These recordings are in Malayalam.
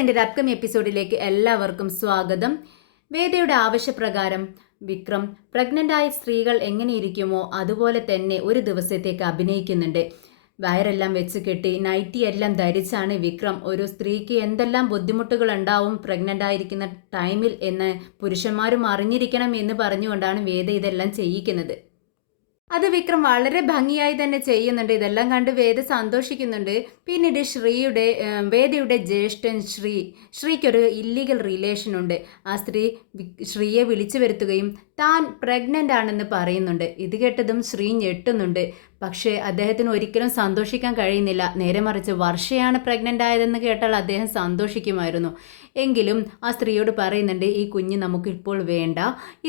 വിക്രത്തിൻ്റെ ഒരു അപ്കമിങ് എപ്പിസോഡിലേക്ക് എല്ലാവർക്കും സ്വാഗതം. വേദയുടെ ആവശ്യപ്രകാരം വിക്രം പ്രഗ്നൻ്റായ സ്ത്രീകൾ എങ്ങനെയിരിക്കുമോ അതുപോലെ തന്നെ ഒരു ദിവസത്തേക്ക് അഭിനയിക്കുന്നുണ്ട്. വയറെല്ലാം വെച്ച് കെട്ടി നൈറ്റി എല്ലാം ധരിച്ചാണ് വിക്രം ഒരു സ്ത്രീക്ക് എന്തെല്ലാം ബുദ്ധിമുട്ടുകൾ ഉണ്ടാവും പ്രഗ്നൻ്റ് ആയിരിക്കുന്ന ടൈമിൽ എന്ന് പുരുഷന്മാരും അറിഞ്ഞിരിക്കണം എന്ന് പറഞ്ഞുകൊണ്ടാണ് വേദ ഇതെല്ലാം ചെയ്യിക്കുന്നത്. അത് വിക്രം വളരെ ഭംഗിയായി തന്നെ ചെയ്യുന്നുണ്ട്. ഇതെല്ലാം കണ്ട് വേദ സന്തോഷിക്കുന്നുണ്ട്. പിന്നീട് വേദയുടെ ജ്യേഷ്ഠൻ ശ്രീക്കൊരു ഇല്ലീഗൽ റിലേഷൻ ഉണ്ട്. ആ സ്ത്രീ ശ്രീയെ വിളിച്ചു വരുത്തുകയും താൻ പ്രഗ്നൻ്റ് ആണെന്ന് പറയുന്നുണ്ട്. ഇത് കേട്ടതും ശ്രീ ഞെട്ടുന്നുണ്ട്. പക്ഷേ അദ്ദേഹത്തിന് ഒരിക്കലും സന്തോഷിക്കാൻ കഴിയുന്നില്ല. നേരെ മറിച്ച് വർഷയാണ് പ്രഗ്നൻ്റ് ആയതെന്ന് കേട്ടാൽ അദ്ദേഹം സന്തോഷിക്കുമായിരുന്നു. എങ്കിലും ആ സ്ത്രീയോട് പറയുന്നുണ്ട്, ഈ കുഞ്ഞ് നമുക്കിപ്പോൾ വേണ്ട,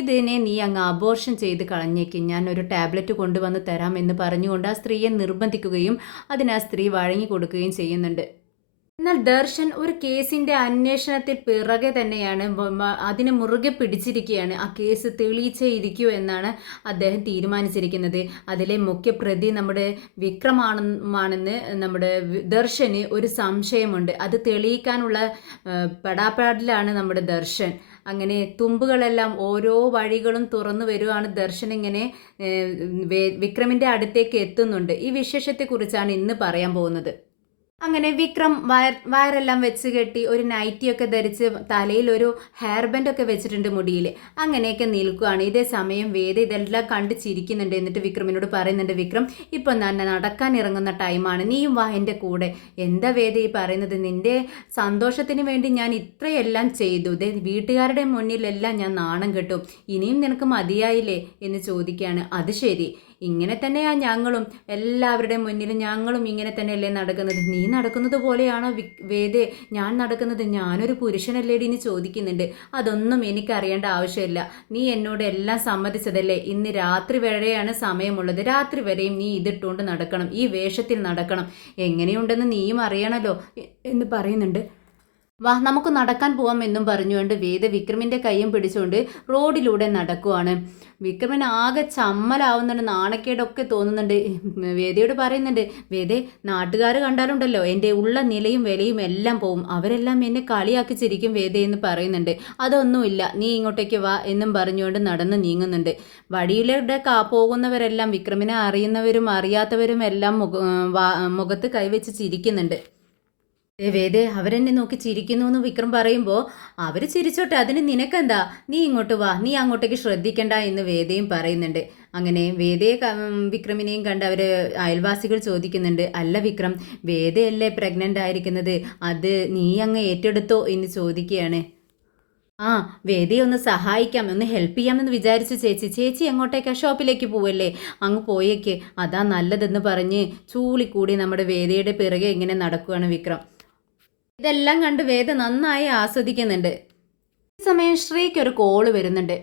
ഇതിനെ നീ അങ്ങ് അബോർഷൻ ചെയ്ത് കളഞ്ഞേക്ക്, ഞാൻ ഒരു ടാബ്ലറ്റ് കൊണ്ടുവന്ന് തരാമെന്ന് പറഞ്ഞുകൊണ്ട് ആ സ്ത്രീയെ നിർബന്ധിക്കുകയും അതിന് ആ സ്ത്രീ വഴങ്ങി കൊടുക്കുകയും ചെയ്യുന്നുണ്ട്. എന്നാൽ ദർശൻ ഒരു കേസിൻ്റെ അന്വേഷണത്തിൽ പിറകെ തന്നെയാണ്, അതിനെ മുറുകെ പിടിച്ചിരിക്കുകയാണ്. ആ കേസ് തെളിയിച്ചേ ഇരിക്കൂ എന്നാണ് അദ്ദേഹം തീരുമാനിച്ചിരിക്കുന്നത്. അതിലെ മുഖ്യപ്രതി നമ്മുടെ വിക്രമാണെന്ന് നമ്മുടെ ദർശന് ഒരു സംശയമുണ്ട്. അത് തെളിയിക്കാനുള്ള പെടാപ്പാടിലാണ് നമ്മുടെ ദർശൻ. അങ്ങനെ തുമ്പുകളെല്ലാം ഓരോ വഴികളും തുറന്നു വരുവാണ്. ദർശൻ ഇങ്ങനെ വിക്രമിൻ്റെ അടുത്തേക്ക് എത്തുന്നുണ്ട്. ഈ വിശേഷത്തെക്കുറിച്ചാണ് ഇന്ന് പറയാൻ പോകുന്നത്. അങ്ങനെ വിക്രം വയറെല്ലാം വെച്ച് കെട്ടി ഒരു നൈറ്റിയൊക്കെ ധരിച്ച് തലയിൽ ഒരു ഹെയർ ബാൻഡൊക്കെ വെച്ചിട്ടുണ്ട് മുടിയിൽ. അങ്ങനെയൊക്കെ നിൽക്കുകയാണ്. ഇതേ സമയം വേദ ഇതെല്ലാം കണ്ട് ചിരിക്കുന്നുണ്ട്. എന്നിട്ട് വിക്രമിനോട് പറയുന്നുണ്ട്, വിക്രം ഇപ്പം തന്നെ നടക്കാൻ ഇറങ്ങുന്ന ടൈമാണ്, നീയും വാ എൻ്റെ കൂടെ. എന്താ വേദ ഈ പറയുന്നത്? നിൻ്റെ സന്തോഷത്തിന് വേണ്ടി ഞാൻ ഇത്രയെല്ലാം ചെയ്തു, വീട്ടുകാരുടെ മുന്നിലെല്ലാം ഞാൻ നാണം കെട്ടും, ഇനിയും നിനക്ക് മതിയായില്ലേ എന്ന് ചോദിക്കുകയാണ്. അത് ശരി, ഇങ്ങനെ തന്നെയാ ഞങ്ങളും, എല്ലാവരുടെ മുന്നിലും ഞങ്ങളും ഇങ്ങനെ തന്നെയല്ലേ നടക്കുന്നത്, നീ നടക്കുന്നത് പോലെയാണോ വേദേ ഞാൻ നടക്കുന്നത്? ഞാനൊരു പുരുഷനല്ലേടി എന്ന് ചോദിക്കുന്നുണ്ട്. അതൊന്നും എനിക്കറിയേണ്ട ആവശ്യമില്ല, നീ എന്നോട് എല്ലാം സമ്മതിച്ചതല്ലേ. ഇന്ന് രാത്രി വരെയാണ് സമയമുള്ളത്, രാത്രി വരെയും നീ ഇതിട്ടുകൊണ്ട് നടക്കണം, ഈ വേഷത്തിൽ നടക്കണം, എങ്ങനെയുണ്ടെന്ന് നീയും അറിയണല്ലോ എന്ന് പറയുന്നുണ്ട്. വാ നമുക്ക് നടക്കാൻ പോവാം എന്നും പറഞ്ഞുകൊണ്ട് വേദ വിക്രമിൻ്റെ കൈയും പിടിച്ചുകൊണ്ട് റോഡിലൂടെ നടക്കുവാണ്. വിക്രമിന് ആകെ ചമ്മലാവുന്നുണ്ട്, നാണക്കേടൊക്കെ തോന്നുന്നുണ്ട്. വേദയോട് പറയുന്നുണ്ട്, വേദേ നാട്ടുകാർ കണ്ടാലുണ്ടല്ലോ എൻ്റെ ഉള്ള നിലയും വിലയും എല്ലാം പോവും, അവരെല്ലാം എന്നെ കളിയാക്കി ചിരിക്കും വേദ എന്ന് പറയുന്നുണ്ട്. അതൊന്നുമില്ല, നീ ഇങ്ങോട്ടേക്ക് വാ എന്നും പറഞ്ഞുകൊണ്ട് നടന്ന് നീങ്ങുന്നുണ്ട്. വഴിയിലൂടെ പോകുന്നവരെല്ലാം വിക്രമിനെ അറിയുന്നവരും അറിയാത്തവരും എല്ലാം മുഖത്ത് കൈവച്ച് ചിരിക്കുന്നുണ്ട്. വേദേ അവരെന്നെ നോക്കി ചിരിക്കുന്നു എന്ന് വിക്രം പറയുമ്പോൾ, അവർ ചിരിച്ചോട്ടെ, അതിന് നിനക്കെന്താ, നീ ഇങ്ങോട്ട് വാ, നീ അങ്ങോട്ടേക്ക് ശ്രദ്ധിക്കണ്ട എന്ന് വേദയും പറയുന്നുണ്ട്. അങ്ങനെ വേദയെ വിക്രമിനെയും കണ്ട് അവർ അയൽവാസികൾ ചോദിക്കുന്നുണ്ട്, അല്ല വിക്രം, വേദയല്ലേ പ്രഗ്നൻ്റ് ആയിരിക്കുന്നത്, അത് നീ അങ്ങ് ഏറ്റെടുത്തോ എന്ന് ചോദിക്കുകയാണ്. ആ വേദയെ ഒന്ന് സഹായിക്കാം, ഒന്ന് ഹെൽപ്പ് ചെയ്യാമെന്ന് വിചാരിച്ചു ചേച്ചി എങ്ങോട്ടേക്കാ, ഷോപ്പിലേക്ക് പോവല്ലേ, അങ്ങ് പോയേക്ക്, അതാ നല്ലതെന്ന് പറഞ്ഞ് ചൂളിക്കൂടി നമ്മുടെ വേദയുടെ പിറകെ ഇങ്ങനെ നടക്കുകയാണ് വിക്രം. ഇതെല്ലാം കണ്ട് വേദ നന്നായി ആസ്വദിക്കുന്നുണ്ട്. ഈ സമയം ശ്രീക്ക് ഒരു കോള് വരുന്നുണ്ട്.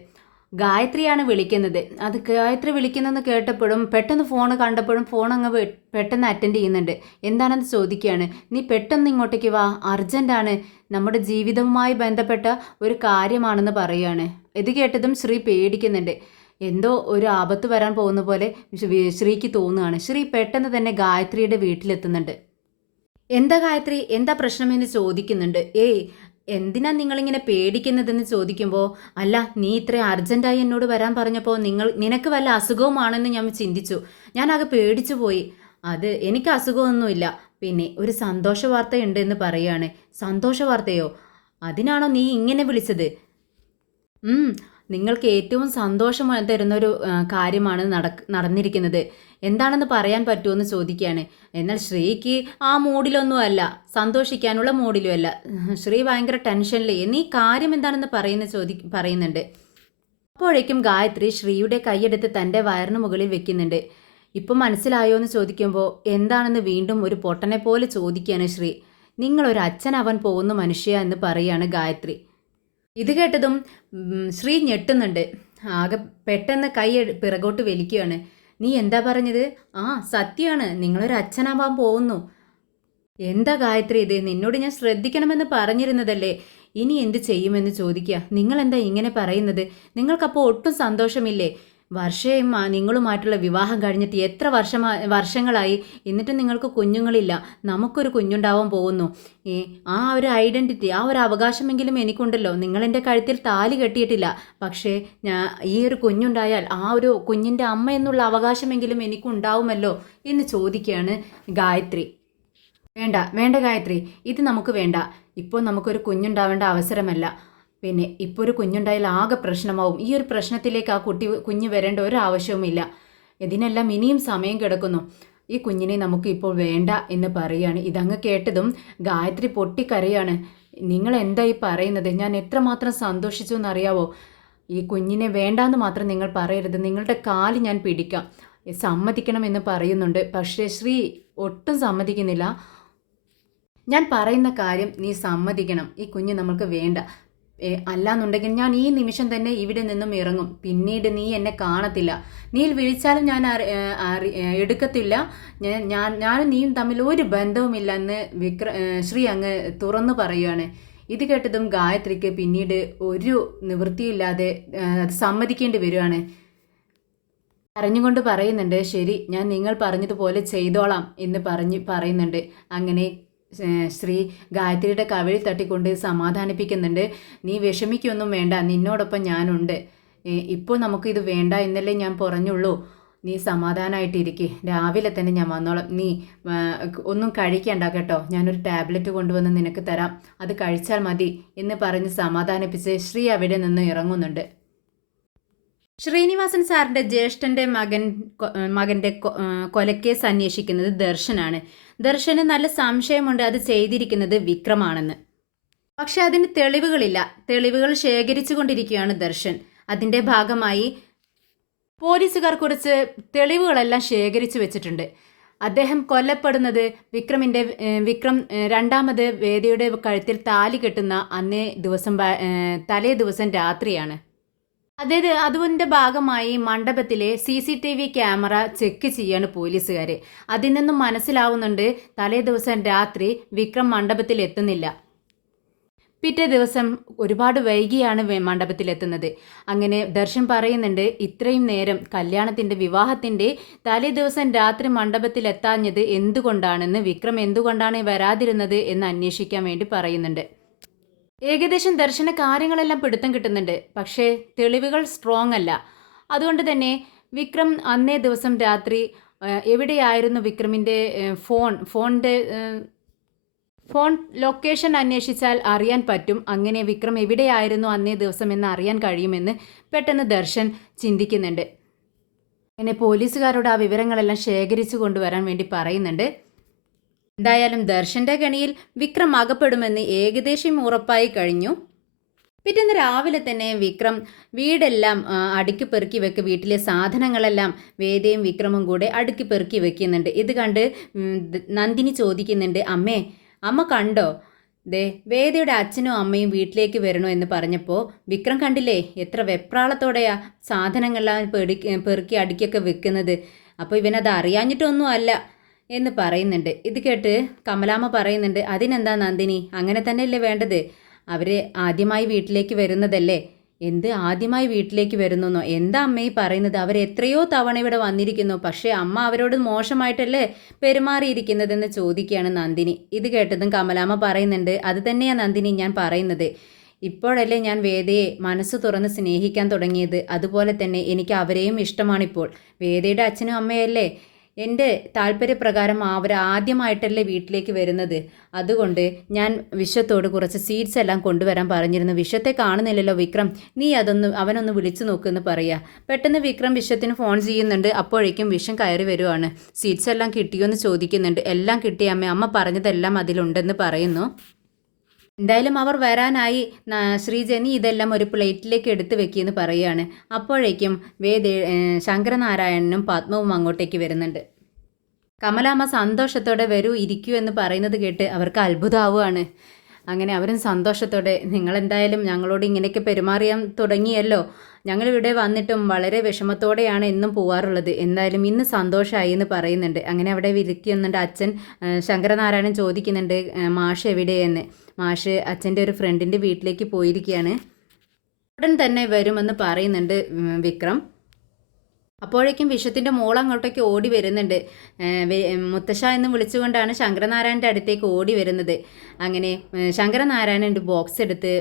ഗായത്രിയാണ് വിളിക്കുന്നത്. അത് ഗായത്രി വിളിക്കുന്നതെന്ന് കേട്ടപ്പോഴും പെട്ടെന്ന് ഫോൺ കണ്ടപ്പോഴും ഫോൺ അങ്ങ് പെട്ടെന്ന് അറ്റൻഡ് ചെയ്യുന്നുണ്ട്. എന്താണെന്ന് ചോദിക്കുകയാണ്. നീ പെട്ടെന്ന് ഇങ്ങോട്ടേക്ക് വാ, അർജൻറ്റാണ്, നമ്മുടെ ജീവിതവുമായി ബന്ധപ്പെട്ട ഒരു കാര്യമാണെന്ന് പറയുകയാണ്. ഇത് കേട്ടതും ശ്രീ പേടിക്കുന്നുണ്ട്. എന്തോ ഒരു ആപത്ത് വരാൻ പോകുന്ന പോലെ ശ്രീക്ക് തോന്നുകയാണ്. ശ്രീ പെട്ടെന്ന് തന്നെ ഗായത്രിയുടെ വീട്ടിലെത്തുന്നുണ്ട്. എന്താ ഗായത്രി, എന്താ പ്രശ്നമെന്ന് ചോദിക്കുന്നുണ്ട്. എന്തിനാ നിങ്ങളിങ്ങനെ പേടിക്കുന്നതെന്ന് ചോദിക്കുമ്പോൾ, അല്ല നീ ഇത്ര അർജൻറ്റായി എന്നോട് വരാൻ പറഞ്ഞപ്പോൾ നിനക്ക് വല്ല അസുഖവുമാണെന്ന് ഞാൻ ചിന്തിച്ചു, ഞാനാകെ പേടിച്ചു പോയി. അത് എനിക്ക് അസുഖമൊന്നുമില്ല, പിന്നെ ഒരു സന്തോഷ വാർത്തയുണ്ട് എന്ന് പറയുകയാണ്. സന്തോഷ വാർത്തയോ? അതിനാണോ നീ ഇങ്ങനെ വിളിച്ചത്? നിങ്ങൾക്ക് ഏറ്റവും സന്തോഷം തരുന്നൊരു കാര്യമാണ് നടന്നിരിക്കുന്നത്, എന്താണെന്ന് പറയാൻ പറ്റുമെന്ന് ചോദിക്കുകയാണ്. എന്നാൽ ശ്രീക്ക് ആ മൂഡിലൊന്നും അല്ല, സന്തോഷിക്കാനുള്ള മൂഡിലും അല്ല. ശ്രീ ഭയങ്കര ടെൻഷനിൽ, നീ കാര്യം എന്താണെന്ന് പറയുന്നുണ്ട്. അപ്പോഴേക്കും ഗായത്രി ശ്രീയുടെ കൈയെടുത്ത് തൻ്റെ വയറിന് മുകളിൽ വെക്കുന്നുണ്ട്. ഇപ്പം മനസ്സിലായോ എന്ന് ചോദിക്കുമ്പോൾ, എന്താണെന്ന് വീണ്ടും ഒരു പൊട്ടനെ പോലെ ചോദിക്കുകയാണ് ശ്രീ. നിങ്ങളൊരു അച്ഛനാവാൻ പോകുന്ന മനുഷ്യ എന്ന് പറയുകയാണ് ഗായത്രി. ഇത് കേട്ടതും ശ്രീ ഞെട്ടുന്നുണ്ട്. ആകെ പെട്ടെന്ന് കൈ പിറകോട്ട് വലിക്കുകയാണ്. നീ എന്താ പറഞ്ഞത്? ആ സത്യമാണ്, നിങ്ങളൊരു അച്ഛനാവാൻ പോകുന്നു. എന്താ ഗായത്രി ഇത്? നിന്നോട് ഞാൻ ശ്രദ്ധിക്കണമെന്ന് പറഞ്ഞിരുന്നതല്ലേ, ഇനി എന്ത് ചെയ്യുമെന്ന് ചോദിക്കുക. നിങ്ങളെന്താ ഇങ്ങനെ പറയുന്നത്? നിങ്ങൾക്കപ്പോൾ ഒട്ടും സന്തോഷമില്ലേ? വർഷയും നിങ്ങളുമായിട്ടുള്ള വിവാഹം കഴിഞ്ഞിട്ട് എത്ര വർഷങ്ങളായി, എന്നിട്ട് നിങ്ങൾക്ക് കുഞ്ഞുങ്ങളില്ല. നമുക്കൊരു കുഞ്ഞുണ്ടാവാൻ പോകുന്നു. ആ ഒരു ഐഡൻറ്റിറ്റി, ആ ഒരു അവകാശമെങ്കിലും എനിക്കുണ്ടല്ലോ. നിങ്ങളെൻ്റെ കഴുത്തിൽ താലി കെട്ടിയിട്ടില്ല, പക്ഷേ ഈ ഒരു കുഞ്ഞുണ്ടായാൽ ആ ഒരു കുഞ്ഞിൻ്റെ അമ്മ എന്നുള്ള അവകാശമെങ്കിലും എനിക്കുണ്ടാവുമല്ലോ എന്ന് ചോദിക്കുകയാണ് ഗായത്രി. വേണ്ട വേണ്ട ഗായത്രി, ഇത് നമുക്ക് വേണ്ട. ഇപ്പോൾ നമുക്കൊരു കുഞ്ഞുണ്ടാവേണ്ട അവസരമല്ല. പിന്നെ ഇപ്പോൾ ഒരു കുഞ്ഞുണ്ടായാൽ ആകെ പ്രശ്നമാവും. ഈ ഒരു പ്രശ്നത്തിലേക്ക് ആ കുഞ്ഞ് വരേണ്ട ഒരു ആവശ്യവുമില്ല. ഇതിനെല്ലാം ഇനിയും സമയം കിടക്കുന്നു. ഈ കുഞ്ഞിനെ നമുക്ക് ഇപ്പോൾ വേണ്ട എന്ന് പറയുകയാണ്. ഇതങ്ങ് കേട്ടതും ഗായത്രി പൊട്ടിക്കരയാണ്. നിങ്ങൾ എന്തായി പറയുന്നത്? ഞാൻ എത്രമാത്രം സന്തോഷിച്ചു എന്നറിയാവോ? ഈ കുഞ്ഞിനെ വേണ്ടാന്ന് മാത്രം നിങ്ങൾ പറയരുത്. നിങ്ങളുടെ കാല് ഞാൻ പിടിക്കാം. സമ്മതിക്കണമെന്ന് പറയുന്നുണ്ട്. പക്ഷേ ശ്രീ ഒട്ടും സമ്മതിക്കുന്നില്ല. ഞാൻ പറയുന്ന കാര്യം നീ സമ്മതിക്കണം. ഈ കുഞ്ഞ് നമുക്ക് വേണ്ട. അല്ലാന്നുണ്ടെങ്കിൽ ഞാൻ ഈ നിമിഷം തന്നെ ഇവിടെ നിന്നും ഇറങ്ങും. പിന്നീട് നീ എന്നെ കാണത്തില്ല. നീ വിളിച്ചാലും ഞാൻ എടുക്കത്തില്ല. ഞാനും നീയും തമ്മിൽ ഒരു ബന്ധവുമില്ല എന്ന് ശ്രീ അങ്ങ് തുറന്നു പറയുകയാണ്. ഇത് കേട്ടതും ഗായത്രിക്ക് പിന്നീട് ഒരു നിവൃത്തിയില്ലാതെ അത് സമ്മതിക്കേണ്ടി വരികയാണ്. അറിഞ്ഞുകൊണ്ട് പറയുന്നുണ്ട്, ശരി, ഞാൻ നിങ്ങൾ പറഞ്ഞതുപോലെ ചെയ്തോളാം എന്ന് പറയുന്നുണ്ട്. അങ്ങനെ ശ്രീ ഗായത്രിയുടെ കവിളിൽ തട്ടിക്കൊണ്ട് സമാധാനിപ്പിക്കുന്നുണ്ട്. നീ വിഷമിക്കൊന്നും വേണ്ട, നിന്നോടൊപ്പം ഞാനുണ്ട്. ഇപ്പോൾ നമുക്കിത് വേണ്ട എന്നല്ലേ ഞാൻ പറഞ്ഞുള്ളൂ. നീ സമാധാനമായിട്ടിരിക്കെ, രാവിലെ തന്നെ ഞാൻ വന്നോളാം. നീ ഒന്നും കഴിക്കണ്ട കേട്ടോ, ഞാനൊരു ടാബ്ലറ്റ് കൊണ്ടുവന്ന് നിനക്ക് തരാം, അത് കഴിച്ചാൽ മതി എന്ന് പറഞ്ഞ് സമാധാനിപ്പിച്ച് ശ്രീ അവിടെ നിന്ന് ഇറങ്ങുന്നുണ്ട്. ശ്രീനിവാസൻ സാറിൻ്റെ ജ്യേഷ്ഠൻ്റെ മകൻ്റെ കൊലക്കേസ് അന്വേഷിക്കുന്നത് ദർശനാണ്. ദർശന് നല്ല സംശയമുണ്ട് അത് ചെയ്തിരിക്കുന്നത് വിക്രമാണെന്ന്. പക്ഷെ അതിന് തെളിവുകളില്ല. തെളിവുകൾ ശേഖരിച്ചു കൊണ്ടിരിക്കുകയാണ് ദർശൻ. അതിൻ്റെ ഭാഗമായി പോലീസുകാർ കുറച്ച് തെളിവുകളെല്ലാം ശേഖരിച്ചു വെച്ചിട്ടുണ്ട്. അദ്ദേഹം കൊല്ലപ്പെടുന്നത് വിക്രം രണ്ടാമത് വേദിയുടെ കഴുത്തിൽ താലി കെട്ടുന്ന തലേ ദിവസം രാത്രിയാണ്. അതായത് അതിൻ്റെ ഭാഗമായി മണ്ഡപത്തിലെ CCTV ക്യാമറ ചെക്ക് ചെയ്യാണ് പോലീസുകാർ. അതിൽ നിന്നും മനസ്സിലാവുന്നുണ്ട് തലേ ദിവസം രാത്രി വിക്രം മണ്ഡപത്തിൽ എത്തുന്നില്ല. പിറ്റേ ദിവസം ഒരുപാട് വൈകിയാണ് മണ്ഡപത്തിലെത്തുന്നത്. അങ്ങനെ ദർശൻ പറയുന്നുണ്ട്, ഇത്രയും നേരം വിവാഹത്തിൻ്റെ തലേ ദിവസം രാത്രി മണ്ഡപത്തിലെത്താഞ്ഞത് എന്തുകൊണ്ടാണെന്ന്, വിക്രം എന്തുകൊണ്ടാണ് വരാതിരുന്നത് എന്ന് അന്വേഷിക്കാൻ വേണ്ടി പറയുന്നുണ്ട്. ഏകദേശം ദർശന കാര്യങ്ങളെല്ലാം പിടുത്തം കിട്ടുന്നുണ്ട്. പക്ഷേ തെളിവുകൾ സ്ട്രോങ് അല്ല. അതുകൊണ്ട് തന്നെ വിക്രം അന്നേ ദിവസം രാത്രി എവിടെയായിരുന്നു വിക്രമിൻ്റെ ഫോൺ ലൊക്കേഷൻ അന്വേഷിച്ചാൽ അറിയാൻ പറ്റും. അങ്ങനെ വിക്രം എവിടെയായിരുന്നു അന്നേ ദിവസം എന്ന് അറിയാൻ കഴിയുമെന്ന് പെട്ടെന്ന് ദർശൻ ചിന്തിക്കുന്നുണ്ട്. അങ്ങനെ പോലീസുകാരോട് ആ വിവരങ്ങളെല്ലാം ശേഖരിച്ചു കൊണ്ടുവരാൻ വേണ്ടി പറയുന്നുണ്ട്. എന്തായാലും ദർശൻ്റെ കണിയിൽ വിക്രം അകപ്പെടുമെന്ന് ഏകദേശം ഉറപ്പായി കഴിഞ്ഞു. പിറ്റേന്ന് രാവിലെ തന്നെ വിക്രം വീടെല്ലാം അടുക്കി പെറുക്കി വീട്ടിലെ സാധനങ്ങളെല്ലാം വേദയും വിക്രമും കൂടെ അടുക്കി പെറുക്കി വെക്കുന്നുണ്ട്. ഇത് കണ്ട് നന്ദിനി ചോദിക്കുന്നുണ്ട്, അമ്മ കണ്ടോ? വേദയുടെ അച്ഛനും അമ്മയും വീട്ടിലേക്ക് വരണോ എന്ന് പറഞ്ഞപ്പോൾ വിക്രം കണ്ടില്ലേ എത്ര വെപ്രാളത്തോടെയാ സാധനങ്ങളെല്ലാം പെറുക്കി അടുക്കിയൊക്കെ വെക്കുന്നത്. അപ്പോൾ ഇവനത് അറിയാഞ്ഞിട്ടൊന്നും അല്ല എന്ന് പറയുന്നുണ്ട്. ഇത് കേട്ട് കമലാമ്മ പറയുന്നുണ്ട്, അതിനെന്താ നന്ദിനി, അങ്ങനെ തന്നെയല്ലേ വേണ്ടത്? അവർ ആദ്യമായി വീട്ടിലേക്ക് വരുന്നതല്ലേ. എന്ത് ആദ്യമായി വീട്ടിലേക്ക് വരുന്നോ? എന്താ അമ്മ ഈ പറയുന്നത്? അവർ എത്രയോ തവണ ഇവിടെ വന്നിരിക്കുന്നു, പക്ഷേ അമ്മ അവരോട് മോശമായിട്ടല്ലേ പെരുമാറിയിരിക്കുന്നതെന്ന് ചോദിക്കുകയാണ് നന്ദിനി. ഇത് കേട്ടതും കമലാമ്മ പറയുന്നുണ്ട്, അത് തന്നെയാണ് നന്ദിനി ഞാൻ പറയുന്നത്. ഇപ്പോഴല്ലേ ഞാൻ വേദയെ മനസ്സ് തുറന്ന് സ്നേഹിക്കാൻ തുടങ്ങിയത്. അതുപോലെ തന്നെ എനിക്ക് അവരെയും ഇഷ്ടമാണിപ്പോൾ. വേദയുടെ അച്ഛനും അമ്മയല്ലേ എൻ്റെ താല്പര്യപ്രകാരം അവർ ആദ്യമായിട്ടല്ലേ വീട്ടിലേക്ക് വരുന്നത്. അതുകൊണ്ട് ഞാൻ വിശ്വത്തോട് കുറച്ച് സീഡ്സ് എല്ലാം കൊണ്ടുവരാൻ പറഞ്ഞിരുന്നു. വിശ്വത്തെ കാണുന്നില്ലല്ലോ വിക്രം, നീ അവനൊന്ന് വിളിച്ചു നോക്കുമെന്ന് പറയുക. പെട്ടെന്ന് വിക്രം വിശ്വത്തിന് ഫോൺ ചെയ്യുന്നുണ്ട്. അപ്പോഴേക്കും വിശ്വം കയറി വരുവാണ്. സീഡ്സ് എല്ലാം കിട്ടിയോ എന്ന് ചോദിക്കുന്നുണ്ട്. എല്ലാം കിട്ടിയ അമ്മ പറഞ്ഞതെല്ലാം അതിലുണ്ടെന്ന് പറയുന്നു. എന്തായാലും അവർ വരാനായി. ശ്രീജനി ഇതെല്ലാം ഒരു പ്ലേറ്റിലേക്ക് എടുത്ത് വെക്കിയെന്ന് പറയുകയാണ്. അപ്പോഴേക്കും ശങ്കരനാരായണനും പത്മവും അങ്ങോട്ടേക്ക് വരുന്നുണ്ട്. കമലാമ്മ സന്തോഷത്തോടെ വരൂ ഇരിക്കൂ എന്ന് പറയുന്നത് കേട്ട് അവർക്ക് അത്ഭുതമാവുകയാണ്. അങ്ങനെ അവരും സന്തോഷത്തോടെ, നിങ്ങളെന്തായാലും ഞങ്ങളോട് ഇങ്ങനെയൊക്കെ പെരുമാറിയാൻ തുടങ്ങിയല്ലോ, ഞങ്ങളിവിടെ വന്നിട്ടും വളരെ വിഷമത്തോടെയാണ് എന്നും പോവാറുള്ളത്, എന്തായാലും ഇന്ന് സന്തോഷമായി എന്ന് പറയുന്നുണ്ട്. അങ്ങനെ അവിടെ വിളിക്കുന്നുണ്ട്. അച്ഛൻ ശങ്കരനാരായണൻ ചോദിക്കുന്നുണ്ട് മാഷ് എവിടെയെന്ന്. മാഷ് അച്ഛൻ്റെ ഒരു ഫ്രണ്ടിൻ്റെ വീട്ടിലേക്ക് പോയിരിക്കുകയാണ്, ഉടൻ തന്നെ വരുമെന്ന് പറയുന്നുണ്ട് വിക്രം. അപ്പോഴേക്കും വിശ്വത്തിൻ്റെ മോൾ അങ്ങോട്ടേക്ക് ഓടി വരുന്നുണ്ട്. മുത്തശ്ശ എന്ന് വിളിച്ചുകൊണ്ടാണ് ശങ്കരനാരായണൻ്റെ അടുത്തേക്ക് ഓടി വരുന്നത്. അങ്ങനെ ശങ്കരനാരായണൻ ഒരു ബോക്സ് എടുത്ത്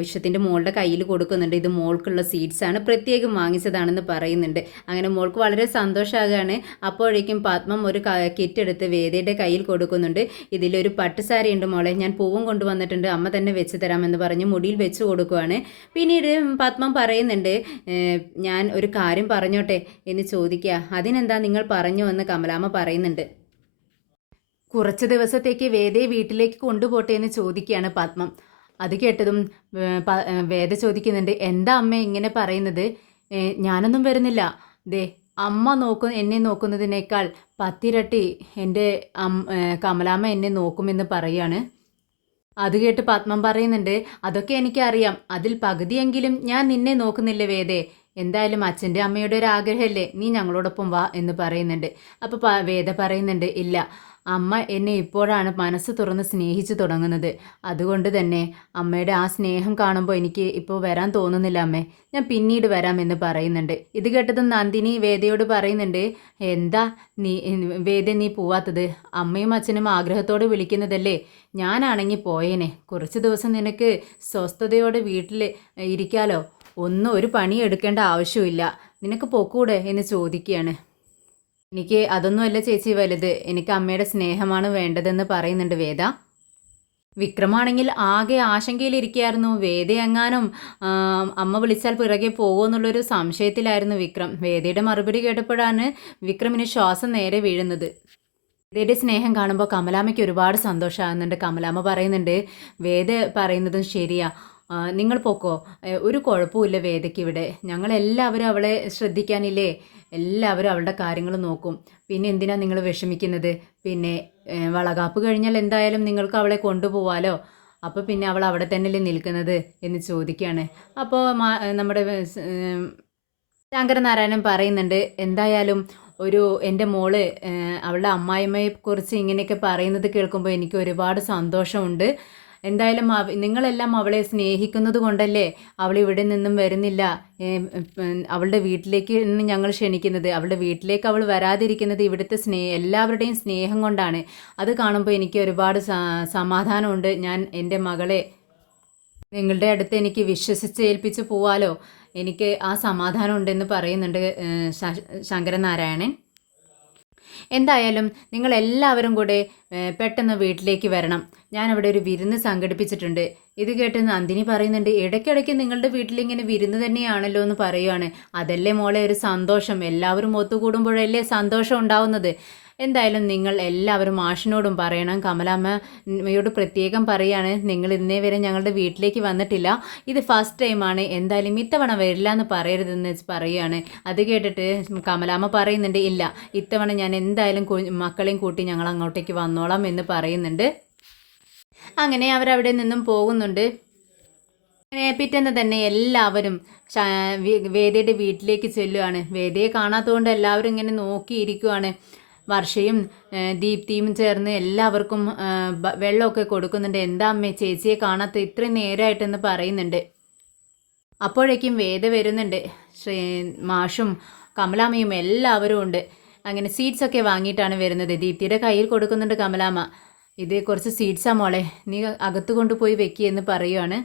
വിശ്വത്തിൻ്റെ മോളുടെ കയ്യിൽ കൊടുക്കുന്നുണ്ട്. ഇത് മോൾക്കുള്ള സീഡ്സാണ്, പ്രത്യേകം വാങ്ങിച്ചതാണെന്ന് പറയുന്നുണ്ട്. അങ്ങനെ മോൾക്ക് വളരെ സന്തോഷമാകുകയാണ്. അപ്പോഴേക്കും പത്മം ഒരു കിറ്റ് എടുത്ത് വേദയുടെ കയ്യിൽ കൊടുക്കുന്നുണ്ട്. ഇതിലൊരു പട്ടുസാരി ഉണ്ട് മോളെ, ഞാൻ പൂവും കൊണ്ടുവന്നിട്ടുണ്ട്, അമ്മ തന്നെ വെച്ച് തരാമെന്ന് പറഞ്ഞ് മുടിയിൽ വെച്ച് കൊടുക്കുവാണ്. പിന്നീട് പത്മം പറയുന്നുണ്ട്, ഞാൻ ഒരു കാര്യം പറഞ്ഞോട്ടെ എന്ന് ചോദിക്കുക. അതിനെന്താ, നിങ്ങൾ പറഞ്ഞു എന്ന് കമലാമ്മ പറയുന്നുണ്ട്. കുറച്ച് ദിവസത്തേക്ക് വേദയെ വീട്ടിലേക്ക് കൊണ്ടുപോട്ടെ എന്ന് ചോദിക്കുകയാണ് പത്മം. അത് കേട്ടതും വേദ ചോദിക്കുന്നുണ്ട്, എന്താ അമ്മ ഇങ്ങനെ പറയുന്നത്? ഞാനൊന്നും വരുന്നില്ല. ദേ അമ്മ എന്നെ നോക്കുന്നതിനേക്കാൾ 10 ഇരട്ടി എൻ്റെ കമലാമ്മ എന്നെ നോക്കുമെന്ന് പറയാണ്. അത് കേട്ട് പത്മം പറയുന്നുണ്ട്, അതൊക്കെ എനിക്കറിയാം, അതിൽ പകുതിയെങ്കിലും ഞാൻ നിന്നെ നോക്കുന്നില്ല വേദേ. എന്തായാലും അച്ഛൻ്റെ അമ്മയുടെ ഒരു ആഗ്രഹമല്ലേ, നീ ഞങ്ങളോടൊപ്പം വാ എന്ന് പറയുന്നുണ്ട്. അപ്പോൾ വേദ പറയുന്നുണ്ട്, ഇല്ല, അമ്മ എന്നെ ഇപ്പോഴാണ് മനസ്സ് തുറന്ന് സ്നേഹിച്ചു തുടങ്ങുന്നത്. അതുകൊണ്ട് തന്നെ അമ്മയുടെ ആ സ്നേഹം കാണുമ്പോൾ എനിക്ക് ഇപ്പോൾ വരാൻ തോന്നുന്നില്ല അമ്മേ, ഞാൻ പിന്നീട് വരാമെന്ന് പറയുന്നുണ്ട്. ഇത് കേട്ടതും നന്ദിനി വേദയോട് പറയുന്നുണ്ട്, എന്താ വേദ നീ പോവാത്തത്? അമ്മയും അച്ഛനും ആഗ്രഹത്തോടെ വിളിക്കുന്നതല്ലേ. ഞാനാണെങ്കിൽ പോയേനെ, കുറച്ച് ദിവസം നിനക്ക് സ്വസ്ഥതയോടെ വീട്ടിൽ ഇരിക്കാലോ, ഒരു പണി എടുക്കേണ്ട ആവശ്യമില്ല, നിനക്ക് പൊക്കൂടെ എന്ന് ചോദിക്കുകയാണ്. എനിക്ക് അതൊന്നുമല്ല ചേച്ചി വലുത്, എനിക്ക് അമ്മയുടെ സ്നേഹമാണ് വേണ്ടതെന്ന് പറയുന്നുണ്ട് വേദ. വിക്രമാണെങ്കിൽ ആകെ ആശങ്കയിലിരിക്കുകയായിരുന്നു. വേദ എങ്ങാനും അമ്മ വിളിച്ചാൽ പിറകെ പോകുമെന്നുള്ളൊരു സംശയത്തിലായിരുന്നു വിക്രം. വേദയുടെ മറുപടി കേട്ടപ്പോഴാണ് വിക്രമിന് ശ്വാസം നേരെ വീഴുന്നത്. വേദയുടെ സ്നേഹം കാണുമ്പോൾ കമലാമ്മയ്ക്ക് ഒരുപാട് സന്തോഷമാകുന്നുണ്ട്. കമലാമ്മ പറയുന്നുണ്ട്, വേദ പറയുന്നതും ശരിയാ, നിങ്ങൾ പൊക്കോ, ഒരു കുഴപ്പമില്ല വേദയ്ക്ക് ഇവിടെ, ഞങ്ങളെല്ലാവരും അവളെ ശ്രദ്ധിക്കാനില്ലേ, എല്ലാവരും അവളുടെ കാര്യങ്ങൾ നോക്കും. പിന്നെ എന്തിനാ നിങ്ങൾ വിഷമിക്കുന്നത്? പിന്നെ വളകാപ്പ് കഴിഞ്ഞാൽ എന്തായാലും നിങ്ങൾക്ക് അവളെ കൊണ്ടുപോവാലോ, അപ്പോൾ പിന്നെ അവൾ അവിടെ തന്നെയല്ലേ നിൽക്കുന്നത് എന്ന് ചോദിക്കുകയാണ്. അപ്പോൾ നമ്മുടെ ശങ്കരനാരായണൻ പറയുന്നുണ്ട്, എന്തായാലും എൻ്റെ മോള് അവളുടെ അമ്മായിമ്മയെക്കുറിച്ച് ഇങ്ങനെയൊക്കെ പറയുന്നത് കേൾക്കുമ്പോൾ എനിക്ക് ഒരുപാട് സന്തോഷമുണ്ട്. എന്തായാലും നിങ്ങളെല്ലാം അവളെ സ്നേഹിക്കുന്നത് കൊണ്ടല്ലേ അവൾ ഇവിടെ നിന്നും വരുന്നില്ല, അവളുടെ വീട്ടിലേക്ക് ഞങ്ങൾ ക്ഷണിക്കുന്നത്. അവളുടെ വീട്ടിലേക്ക് അവൾ വരാതിരിക്കുന്നത് ഇവിടുത്തെ എല്ലാവരുടെയും സ്നേഹം കൊണ്ടാണ്. അത് കാണുമ്പോൾ എനിക്ക് ഒരുപാട് സമാധാനമുണ്ട്. ഞാൻ എൻ്റെ മകളെ നിങ്ങളുടെ അടുത്ത് എനിക്ക് വിശ്വസിച്ച് ഏൽപ്പിച്ച് പോവാലോ, എനിക്ക് ആ സമാധാനം ഉണ്ടെന്ന് പറയുന്നുണ്ട് ശങ്കരനാരായണൻ. എന്തായാലും നിങ്ങളെല്ലാവരും കൂടെ പെട്ടെന്ന് വീട്ടിലേക്ക് വരണം, ഞാനവിടെ ഒരു വിരുന്ന് സംഘടിപ്പിച്ചിട്ടുണ്ട്. ഇത് കേട്ട് നന്ദിനി പറയുന്നുണ്ട്, ഇടയ്ക്കിടയ്ക്ക് നിങ്ങളുടെ വീട്ടിലിങ്ങനെ വിരുന്ന് തന്നെയാണല്ലോ എന്ന് പറയുവാണ്. അതല്ലേ മോളെ ഒരു സന്തോഷം, എല്ലാവരും ഒത്തുകൂടുമ്പോഴല്ലേ സന്തോഷം ഉണ്ടാവുന്നത്. എന്തായാലും നിങ്ങൾ എല്ലാവരും മാഷിനോടും പറയണം. കമലാമ്മയോട് പ്രത്യേകം പറയാണ്, നിങ്ങൾ ഇന്നേ വരെ ഞങ്ങളുടെ വീട്ടിലേക്ക് വന്നിട്ടില്ല, ഇത് ഫസ്റ്റ് ടൈമാണ്, എന്തായാലും ഇത്തവണ വരില്ല എന്ന് പറയരുതെന്ന് പറയുകയാണ്. അത് കേട്ടിട്ട് കമലാമ്മ പറയുന്നുണ്ട്, ഇല്ല, ഇത്തവണ ഞാൻ എന്തായാലും മക്കളെയും കൂട്ടി ഞങ്ങൾ അങ്ങോട്ടേക്ക് വന്നോളാം എന്ന് പറയുന്നുണ്ട്. അങ്ങനെ അവരവിടെ നിന്നും പോകുന്നുണ്ട്. പിറ്റേന്ന് തന്നെ എല്ലാവരും വേദയുടെ വീട്ടിലേക്ക് ചെല്ലുകയാണ്. വേദയെ കാണാത്തതുകൊണ്ട് എല്ലാവരും ഇങ്ങനെ നോക്കിയിരിക്കുവാണ്. വർഷയും ദീപ്തിയും ചേർന്ന് എല്ലാവർക്കും വെള്ളമൊക്കെ കൊടുക്കുന്നുണ്ട്. എന്താ അമ്മേ ചേച്ചിയെ കാണാത്ത ഇത്രയും നേരമായിട്ടെന്ന് പറയുന്നുണ്ട്. അപ്പോഴേക്കും വേദ വരുന്നുണ്ട്. മാഷും കമലാമ്മയും എല്ലാവരും ഉണ്ട്. അങ്ങനെ സീഡ്സൊക്കെ വാങ്ങിയിട്ടാണ് വരുന്നത്. ദീപ്തിയുടെ കയ്യിൽ കൊടുക്കുന്നുണ്ട് കമലാമ്മ. ഇത് കുറച്ച് സീഡ്സാ മോളെ, നീ അകത്ത് കൊണ്ടുപോയി വെക്കുകയെന്ന് പറയുവാണ്.